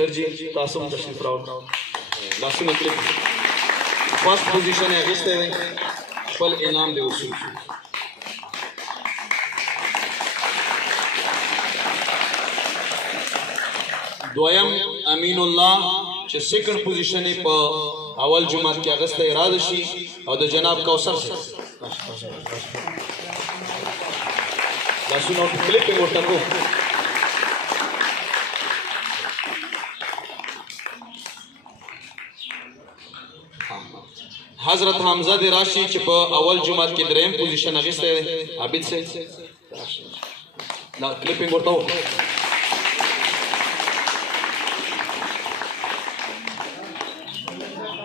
سر جی تاسو هم تشریف راوړ لاسونه کلک فرست پوزیشن یې اخیستی دی خپل انعام دی وصول دویم امین الله چې سیکنډ پوزیشن یې په اول جماعت کې اخیستی اراده شي او د جناب کوثر صاحب لاسونه کلک ورته کو حضرت حمزه دی راشي چې په اول جماعت کې دریم پوزیشن اخیستی دی عابد صاحب دا کلیپینګ ورته وکړه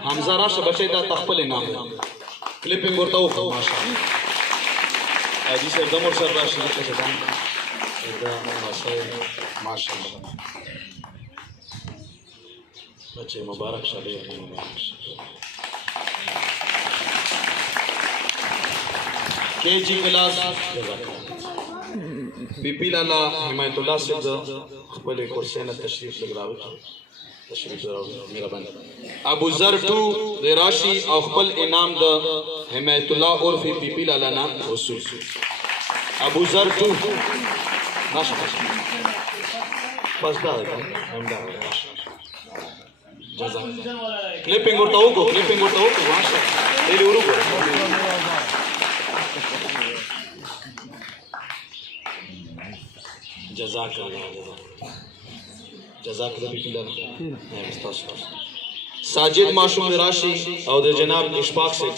حمزه راشه بچی دا تخپل انعام دی کلیپینګ ورته وکړه ماشاءالله حاجي صاحب زموږ سره راشي دا ماشاءالله بچی مبارک شه ډېر KG کلاس پی پی لالا حمایت الله صاحب د خپل کورسۍ نه تشریف لګراوي تشریف راوړي مهرباني ابو ذر 2 د راشي او خپل انعام د حمایت الله اور پی پی لالا نه وصول ابو ذر 2 ماشاء پس دا همدا جزاک کلیپینګ ورته وکړو ماشاء دې ورو جزاک الله جزاک الله ساجد معصوم راشي او د جناب اشفاق سے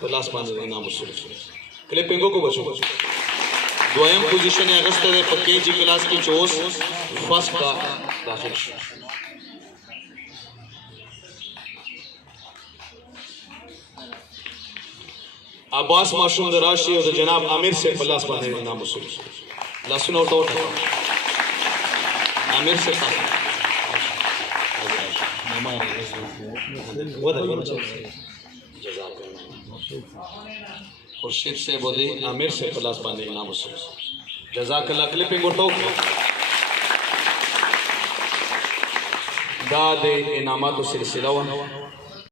په لاس باندې انعام وصول کلیپینګ کو بچو دویم پوزیشن یې اگست ده په KG کلاس کې 24 فرست کا داخل شو عباس معصوم راشي او د جناب عامر سے په لاس باندې انعام وصول لاسونه ورته وټکو عامر سے خورشید سے بودی عامر سے پلاس باندې انعام وصول جزاک الله کلیپینګ ورته وکړو دا د انعاماتو سلسله وه